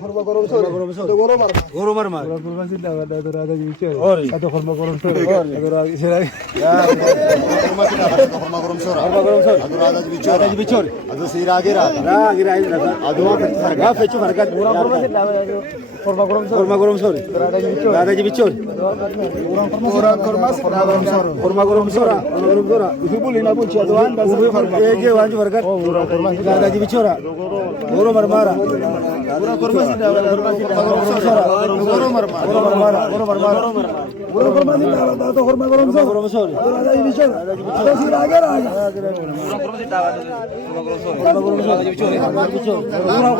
Horma goro marma. Goro marma. Horma sih dah ada raja bicara. Ori. Atau horma goro sore. Ada raja sore. Ya. Horma kita ada horma gorom sora. Horma gorom sora. Ada raja bicara. Raja bicara. Ada sirage raja. Nah, kira ini raja. Ada apa fecu harga. Horma sih dah horma goro sore. Horma gorom sora. Raja bicara. Horma sih dah goro sore. Horma gorom sora. Gorom sora. Hubuli na bunchi aduan dah. Ege wanju harga. Raja bicara. Goro marmara. Horma sih dah horma sore. Goro marma. Goro marmara. Goro marmara. Horma sih dah atau horma goro sore. Gorom sora. Raja bicara. Ada sirage raja. Horma sih dah horma gorom sora. Raja bicara. Raja bicara.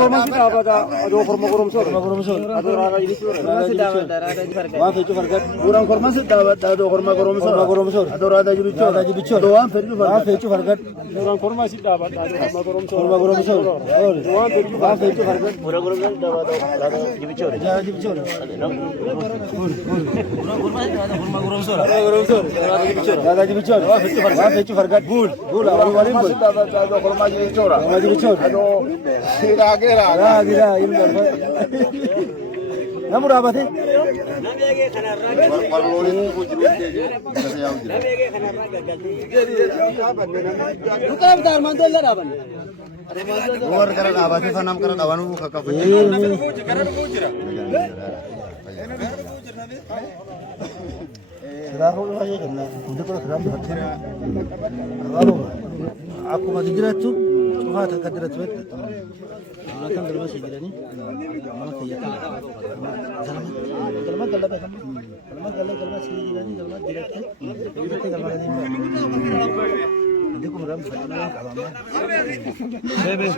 Horma sih dah ada horma gorom sora. Horma gorom sora. Ada raja bicara. Raja bicara. Wah fecu harga. Kurang horma sih dah ada horma goro sore. Horma gorom sora. Ada raja bicara. Raja bicara. Doan fecu Wah fecu harga. kurang horma sih dah ada horma goro sore. Horma gorom sora. Doan fecu Wah fecu harga. Pura goro kan dah ada raja bicara. Raja bicara. Horma goro sore. Gorom sora. Raja bicara. Wah fecu harga. Gul. Gul awal walim gul. Ada horma bicara. Raja bicara. Ada sirage raja. Ah, gila, ini berapa? Namun apa sih? Bukan bentar, mantul lah apa? Luar karena apa sih sanam karena awan kakak Serahul aja kena. Untuk kalau serahul hati. Kalau aku mati jerat tu, cuma tak jerat tu. Belakang dalam masih jerat ni. Mana kaya tu? Selamat kalau apa? Selamat kalau masih jerat ni, selamat jerat tu. Jerat kalau mana ni? Nanti aku meram. Bebe.